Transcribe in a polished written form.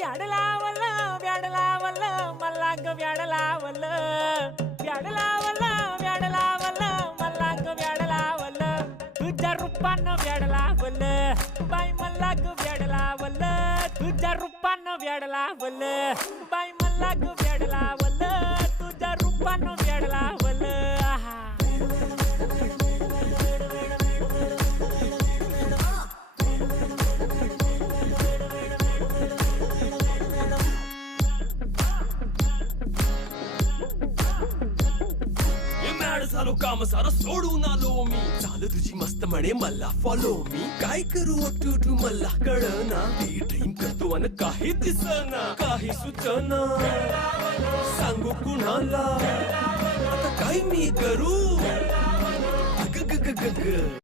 व्याड लावलं व्याड लावलं मला ग व्याड लावलं व्याड लावलं व्याड लावलं मला ग व्याड लावलं तुझ्या रूपानं व्याड लावलं बाई मला ग व्याड लावलं तुझ्या रूपानं व्याड लावलं बाई मला ग व्याड लावलं तुझ्या रूपानं व्याड लावलं आहा झालो काम सारं सोडून आलो मी चाल तुझी मस्त म्हणे मला फॉलो मी काय करू टू मला कळना ती ड्रीम करतो अन काही दिसना काही सुचना सांगू कुणाला आता काय मी करू ग ग ग ग ग